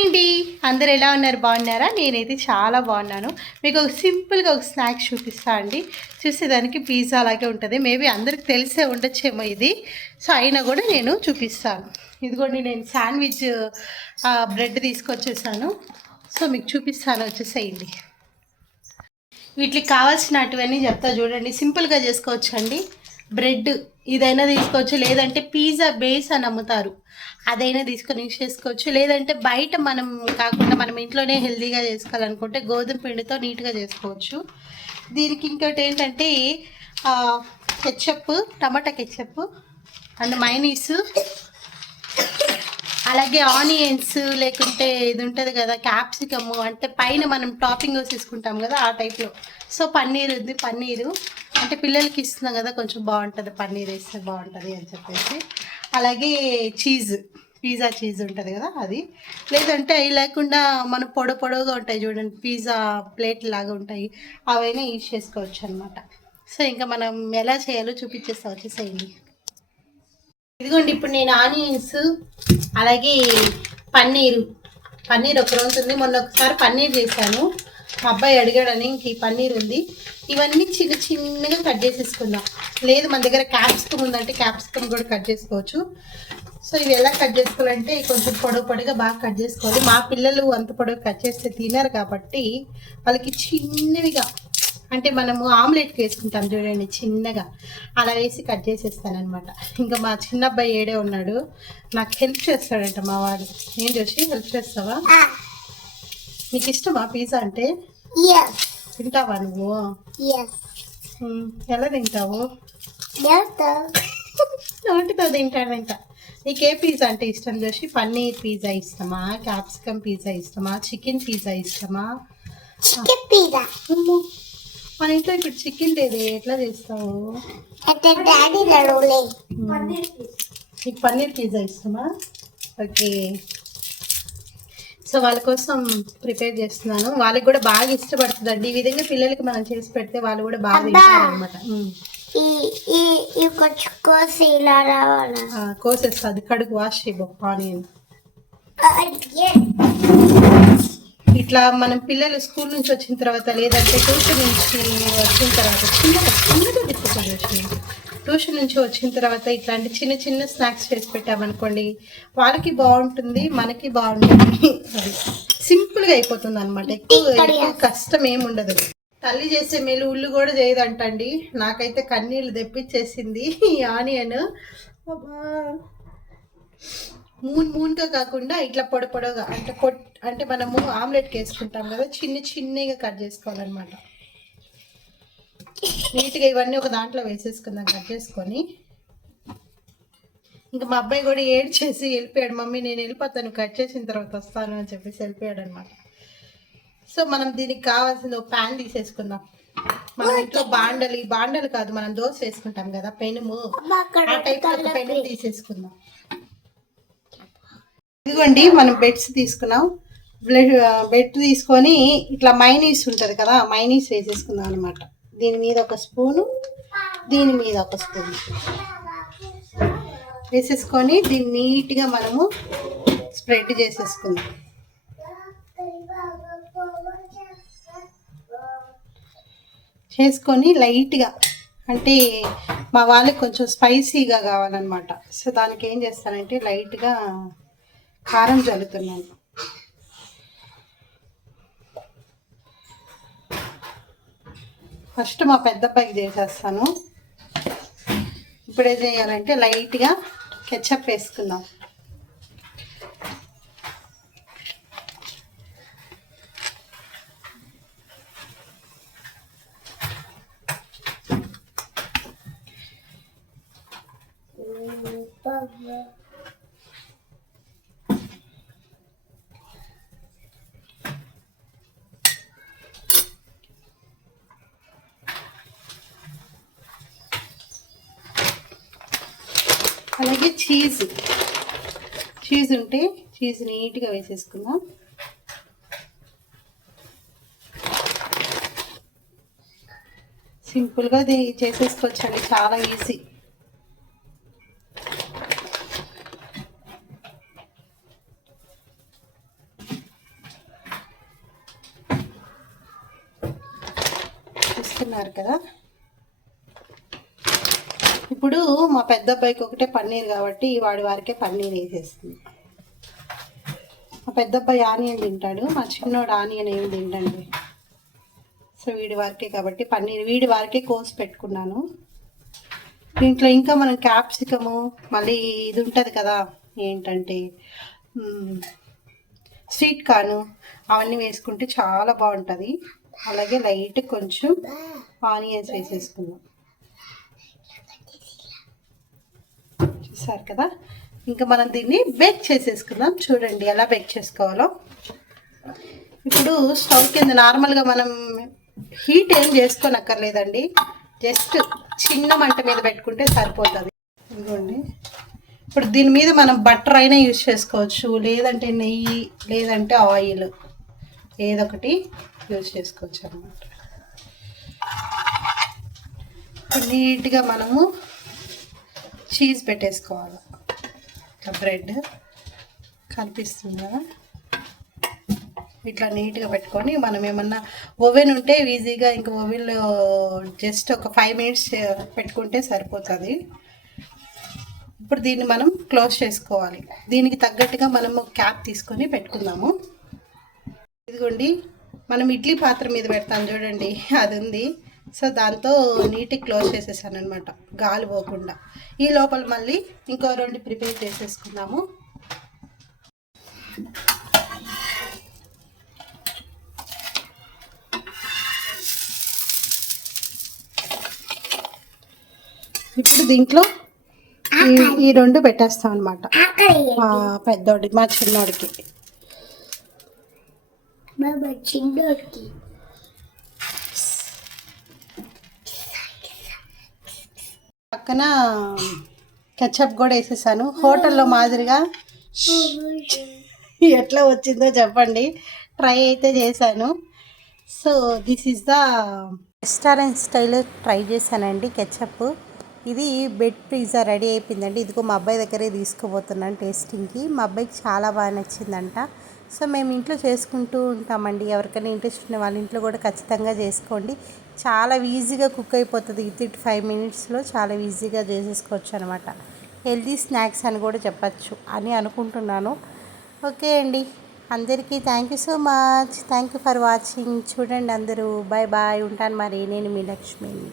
Hi అండి, అందరు ఎలా ఉన్నారు? బాగున్నారా? నేనైతే చాలా బాగున్నాను. మీకు ఒక సింపుల్గా ఒక స్నాక్స్ చూపిస్తా అండి. చూసేదానికి పిజ్జా అలాగే ఉంటుంది. మేబీ అందరికి తెలిసే ఉండొచ్చేమో ఇది. సో అయినా కూడా నేను చూపిస్తాను. ఇదిగోండి, నేను శాండ్విచ్ బ్రెడ్ తీసుకొచ్చేసాను. సో మీకు చూపిస్తాను, వచ్చేసేయండి. వీటికి కావాల్సినటువన్నీ చెప్తా చూడండి. సింపుల్గా చేసుకోవచ్చు అండి. బ్రెడ్ ఇదైనా తీసుకోవచ్చు, లేదంటే పిజ్జా బేస్ అని అమ్ముతారు, అదైనా తీసుకొని యూస్ చేసుకోవచ్చు. లేదంటే బయట మనం కాకుండా మనం ఇంట్లోనే హెల్తీగా చేసుకోవాలనుకుంటే గోధుమ పిండితో నీట్గా చేసుకోవచ్చు. దీనికి ఇంకోటి ఏంటంటే ketchup, tomato ketchup and mayonnaise, అలాగే ఆనియన్స్, లేకుంటే ఇది ఉంటుంది కదా క్యాప్సికమ్, అంటే పైన మనం టాపింగ్ వేసేసుకుంటాం కదా ఆ టైప్లో. సో పన్నీర్ ఉంది, పన్నీరు అంటే పిల్లలకి ఇస్తున్నాం కదా, కొంచెం బాగుంటుంది పన్నీర్ వేస్తే బాగుంటుంది అని చెప్పేసి. అలాగే చీజ్, పిజ్జా చీజ్ ఉంటుంది కదా అది. లేదంటే అవి లేకుండా మన పొడవుగా ఉంటాయి చూడండి, పిజ్జా ప్లేట్ లాగా ఉంటాయి, అవైనా యూజ్ చేసుకోవచ్చు అనమాట. సో ఇంకా మనం ఎలా చేయాలో చూపించేస్తా, వచ్చేసేయండి. ఇదిగోండి, ఇప్పుడు నేను ఆనియన్స్, అలాగే పన్నీర్ ఒక రోజు ఉంది. మొన్న ఒకసారి పన్నీర్ చేశాను, మా అబ్బాయి అడిగాడని ఇంక ఈ పన్నీర్ ఉంది. ఇవన్నీ చిన్నగా కట్ చేసేసుకుందాం. లేదు మన దగ్గర క్యాప్సికమ్ ఉందంటే క్యాప్సికమ్ కూడా కట్ చేసుకోవచ్చు. సో ఇవి ఎలా కట్ చేసుకోవాలంటే కొంచెం పొడిగా బాగా కట్ చేసుకోవాలి. మా పిల్లలు అంత పొడవు కట్ చేస్తే తినరు కాబట్టి వాళ్ళకి చిన్నవిగా, అంటే మనము ఆమ్లెట్కి వేసుకుంటాం చూడండి, చిన్నగా అలా వేసి కట్ చేసేస్తానమాట. ఇంకా మా చిన్న అబ్బాయి ఏడే ఉన్నాడు, నాకు హెల్ప్ చేస్తాడంట మా వాడు. ఏం చూసి హెల్ప్ చేస్తావా? నీకు ఇష్టమా పిజ్జా అంటే? తింటావా నువ్వు? ఎలా తింటావు? నోటితో తింటాడంట. నీకు ఏ పిజ్జా అంటే ఇష్టం చూసి? పన్నీర్ పిజ్జా ఇష్టమా, క్యాప్సికమ్ పిజ్జా ఇష్టమా, చికెన్ పిజ్జా ఇష్టమా? మన ఇంట్లో ఇప్పుడు చికెన్ లేదే, ఎట్లా చేస్తావు? నీకు పన్నీర్ పిజ్జా ఇష్టమా? ఓకే, సో వాళ్ళ కోసం ప్రిపేర్ చేస్తున్నాను. వాళ్ళకి కూడా బాగా ఇష్టపడుతుందండి. ఈ విధంగా పిల్లలకి మనం చేసి పెడితే వాళ్ళు కూడా బాగా తింటారు అనమాట. కోసేస్తుంది, కడుగు వాష్ చేయబో ఆనియన్. ఇట్లా మనం పిల్లలు స్కూల్ నుంచి వచ్చిన తర్వాత, లేదంటే ట్యూషన్ నుంచి వచ్చిన తర్వాత, ట్యూషన్ నుంచి వచ్చిన తర్వాత ఇట్లాంటి చిన్న స్నాక్స్ చేసి పెట్టామనుకోండి, వాళ్ళకి బాగుంటుంది, మనకి బాగుంటుంది. అది సింపుల్గా అయిపోతుంది అనమాట. ఎక్కువ కష్టం ఏముండదు. తల్లి చేసే మేలు ఉళ్ళు కూడా చేయదంటండి. నాకైతే కన్నీళ్ళు తెప్పించేసింది ఈ ఆనియన్. మూన్గా కాకుండా ఇట్లా పొడవుగా, అంటే మనము ఆమ్లెట్కి వేసుకుంటాం కదా, చిన్నగా కట్ చేసుకోవాలన్నమాట. నీట్గా ఇవన్నీ ఒక దాంట్లో వేసేసుకుందాం కట్ చేసుకొని. ఇంకా మా అబ్బాయి కూడా ఏడ్చేసి వెళ్ళిపోయాడు, మమ్మీ నేను వెళ్ళిపోతాను, కట్ చేసిన తర్వాత వస్తాను అని చెప్పేసి వెళ్ళిపోయాడు అనమాట. సో మనం దీనికి కావాల్సిన ఒక ప్యాన్ తీసేసుకుందాం. మనం ఇంట్లో బాండలు కాదు, మనం దోశ వేసుకుంటాం కదా పెనుము, ఆ టైప్ ఒక పెను తీసేసుకుందాం. ఇదిగోండి, మనం బెడ్స్ తీసుకున్నాం. బెడ్ తీసుకొని ఇట్లా మైనీస్ ఉంటుంది కదా, మైనీస్ వేసేసుకుందాం అనమాట. దీని మీద ఒక స్పూను, దీని మీద ఒక స్పూను వేసేసుకొని దీన్ని నీట్గా మనము స్ప్రెడ్ చేసేసుకుందాం. చేసుకొని లైట్గా, అంటే మా వాళ్ళకి కొంచెం స్పైసీగా కావాలన్నమాట. సో దానికి ఏం చేస్తానంటే లైట్గా కారం చల్లుతున్నాను. ఫస్ట్ మా పెద్ద అబ్బాయికి చేసేస్తాను. ఇప్పుడు ఏం చేయాలంటే లైట్గా కెచప్ వేసుకుందాం. అలాగే చీజ్ ఉంటే చీజ్ నీట్గా వేసేసుకుందాం. సింపుల్గా చేసేసుకోవచ్చండి, చాలా ఈజీ. చూస్తున్నారు కదా. ఇప్పుడు మా పెద్ద అబ్బాయికి ఒకటే పన్నీర్ కాబట్టి వాడి వారికే పన్నీర్ వేసేస్తుంది. మా పెద్ద అబ్బాయి ఆనియన్ తింటాడు, మా చిన్నోడు ఆనియన్ ఏమి తింటండి. సో వీడి వారికే కాబట్టి పన్నీర్ వీడి వారికే కోసి పెట్టుకున్నాను. దీంట్లో ఇంకా మనం క్యాప్సికము మళ్ళీ ఇది ఉంటుంది కదా, ఏంటంటే స్వీట్ కార్న్ అవన్నీ వేసుకుంటే చాలా బాగుంటుంది. అలాగే లైట్ కొంచెం ఆనియన్స్ వేసేసుకుందాం. చూసారు కదా. ఇంకా మనం దీన్ని బేక్ చేసేసుకుందాం. చూడండి ఎలా బేక్ చేసుకోవాలో. ఇప్పుడు స్టవ్ కింద నార్మల్గా మనం హీట్ ఏం చేసుకోనక్కర్లేదండి, జస్ట్ చిన్న మంట మీద పెట్టుకుంటే సరిపోతుంది. ఇదిగోండి. ఇప్పుడు దీని మీద మనం బటర్ అయినా యూజ్ చేసుకోవచ్చు, లేదంటే నెయ్యి, లేదంటే ఆయిల్, ఏదొకటి యూజ్ చేసుకోవచ్చు అన్నమాట. నీట్గా మనము చీజ్ పెట్టేసుకోవాలి. ఇట్లా బ్రెడ్ కనిపిస్తుంది కదా, ఇట్లా నీట్గా పెట్టుకొని మనం ఏమన్నా ఓవెన్ ఉంటే ఈజీగా ఇంకా ఓవెన్లో జస్ట్ ఒక 5 minutes పెట్టుకుంటే సరిపోతుంది. ఇప్పుడు దీన్ని మనం క్లోజ్ చేసుకోవాలి. దీనికి తగ్గట్టుగా మనము క్యాప్ తీసుకొని పెట్టుకుందాము. ఇదిగోండి, మనం ఇడ్లీ పాత్ర మీద పెడతాం చూడండి, అది ఉంది. సో దాంతో నీట్గా క్లోజ్ చేసేసాను అనమాట, గాలి పోకుండా. ఈ లోపల మళ్ళీ ఇంకో 2 ప్రిపేర్ చేసేసుకుందాము. ఇప్పుడు దీంట్లో ఈ 2 పెట్టేస్తాం అనమాట. మా పెద్దోడికి, మా చిన్నోడికి. పక్కన కెచప్ కూడా వేసేసాను. హోటల్లో మాదిరిగా ఎట్లా వచ్చిందో చెప్పండి. ట్రై అయితే చేశాను. So this is the restaurant style try చేశానండి కెచప్. ఇది బెడ్ పిజ్జా రెడీ అయిపోయిందండి. ఇదిగో మా అబ్బాయి దగ్గరే తీసుకుపోతున్నాను టేస్టింగ్కి. మా అబ్బాయికి చాలా బాగా నచ్చిందంట. సో మేము ఇంట్లో చేసుకుంటూ ఉంటామండి. ఎవరికైనా ఇంట్రెస్ట్ ఉన్న వాళ్ళ ఇంట్లో కూడా ఖచ్చితంగా చేసుకోండి. చాలా ఈజీగా కుక్ అయిపోతుంది. 5 minutesలో చాలా ఈజీగా చేసేసుకోవచ్చు అనమాట. హెల్తీ స్నాక్స్ అని కూడా చెప్పచ్చు అని అనుకుంటున్నాను. ఓకే అండి, అందరికీ thank you so much. Thank you for watching. చూడండి అందరూ. Bye bye. ఉంటాను మరి. నేను మీ లక్ష్మిని.